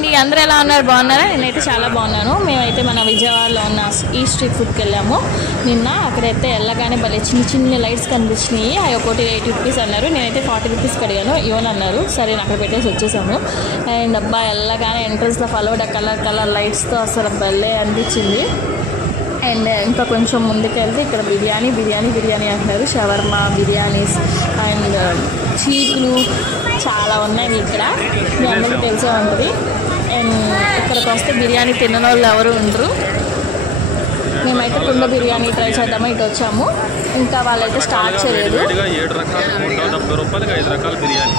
అండి, అందరూ ఎలా ఉన్నారు? బాగున్నారా? నేనైతే చాలా బాగున్నాను. మేమైతే మన విజయవాడలో ఉన్న ఈ స్ట్రీట్ ఫుడ్కి వెళ్ళాము నిన్న. అక్కడైతే వెళ్ళగానే భలే చిన్న చిన్న లైట్స్ కనిపించినాయి. అవి ఒకటి 80 రూపీస్ అన్నారు. నేనైతే 40 రూపీస్కి అడిగాను, ఇవ్వనన్నారు. సరే అక్కడ పెట్టేసి వచ్చేసాము. అండ్ అబ్బా వెళ్ళగానే ఎంట్రన్స్లో ఫలోడా కలర్ కలర్ లైట్స్తో అసలు భలే అనిపించింది. అండ్ ఇంకా కొంచెం ముందుకెళ్తే ఇక్కడ బిర్యానీ అంటారు. షవర్మా, బిర్యానీస్ అండ్ చీకులు చాలా ఉన్నాయి ఇక్కడ. మీ అందరికీ తెలిసే ఉంటుంది. అండ్ ఇక్కడికి వస్తే బిర్యానీ తినని వాళ్ళు ఎవరు ఉండరు. మేమైతే కుండ బిర్యానీ ట్రై చేద్దామని ఇటు వచ్చాము. ఇంకా వాళ్ళైతే స్టార్ట్ చేయలేదు. 7 రకాలు 170 రూపాయలకి 5 రకాల బిర్యానీ.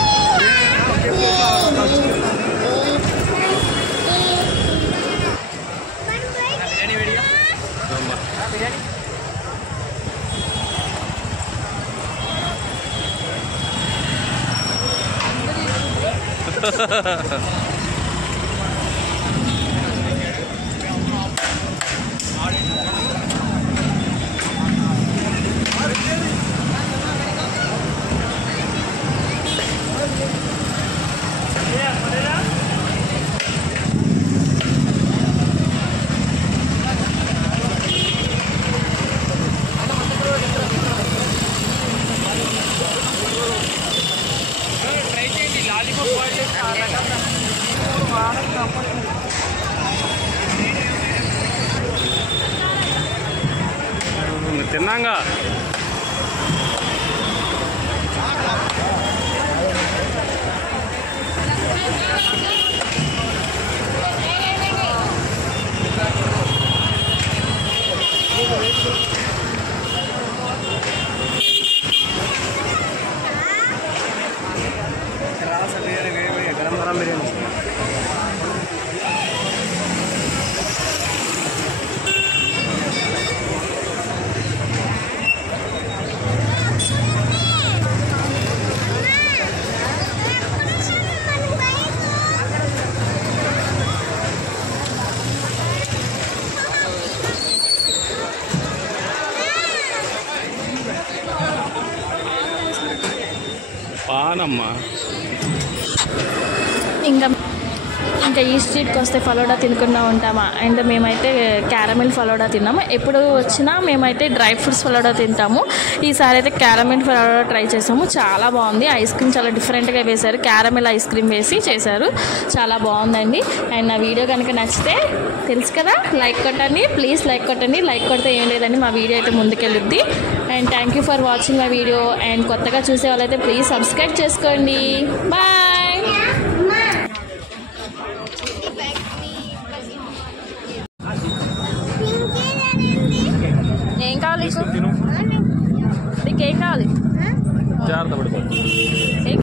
తిన్నాగా గరం గరం బిర్యానీ. పానమ్మా. ఇంకా ఈ స్ట్రీట్కి వస్తే ఫలోడా తినకుండా ఉంటామా? అండ్ మేమైతే క్యారమిల్ ఫలోడా తిన్నాము. ఎప్పుడు వచ్చినా మేమైతే డ్రై ఫ్రూట్స్ ఫలోడా తింటాము. ఈసారి అయితే క్యారమిల్ ఫలోడా ట్రై చేసాము. చాలా బాగుంది. ఐస్ క్రీమ్ చాలా డిఫరెంట్గా వేశారు. క్యారమిల్ ఐస్ క్రీమ్ వేసి చేశారు. చాలా బాగుందండి. అండ్ నా వీడియో కనుక నచ్చితే తెలుసు కదా, లైక్ కొట్టండి. ప్లీజ్ లైక్ కొట్టండి. లైక్ కొడితే ఏం లేదండి, మా వీడియో అయితే ముందుకెళ్ళుద్ది. And thank you for watching my video. And కొత్తగా చూసే వాళ్ళైతే ప్లీజ్ సబ్స్క్రైబ్ చేసుకోండి. బాయ్. ఏం కావాలి నీకు? నీకేం కావాలి? జాగ్రత్త పడిపోతుంది.